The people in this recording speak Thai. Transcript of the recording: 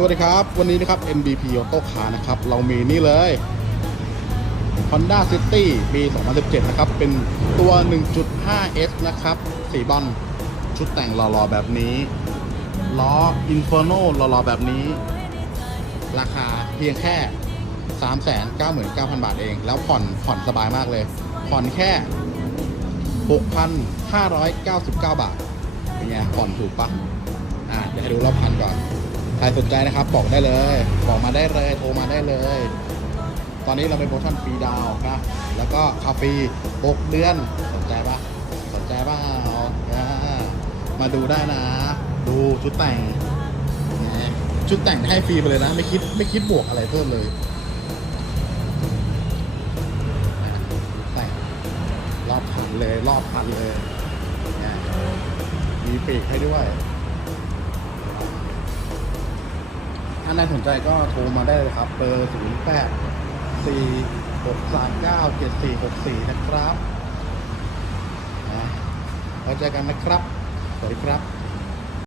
สวัสดีครับ วันนี้นะครับ MBP Auto Car นะครับ เรามีนี่เลย Honda City ปี 2017 นะครับ เป็นตัว 1.5S นะครับ สีบอลชุดแต่งหล่อๆ แบบนี้ ล้อ Inferno หล่อๆ แบบนี้ ราคาเพียงแค่ 399,000 บาทเอง แล้วผ่อนผ่อนสบายมากเลย ผ่อนแค่ 6,599 บาทเป็นไงผ่อนถูกปะอ่าเดี๋ยวให้ดูรอบพันก่อน สนใจนะครับบอกได้เลย บอกมาได้เลยโทรมาได้เลย ตอนนี้เราเป็นโปรโมชั่นฟรีดาวนะแล้วก็คาฟี6เดือนสนใจปะสนใจปะมาดูได้นะ ดูชุดแต่ง ชุดแต่งให้ฟรีไปเลยนะ ไม่คิดไม่คิดบวกอะไรเพิ่มเลยแต่งรอบพันเลยรอบพันเลยมีปีกให้ด้วย ถ้าใดสนใจก็โทรมาได้เลยครับ เบอร์ 0 8 4 6 3 9 7 4 6 4 นะครับนะไว้เจอกันนะครับ สวัสดีครับ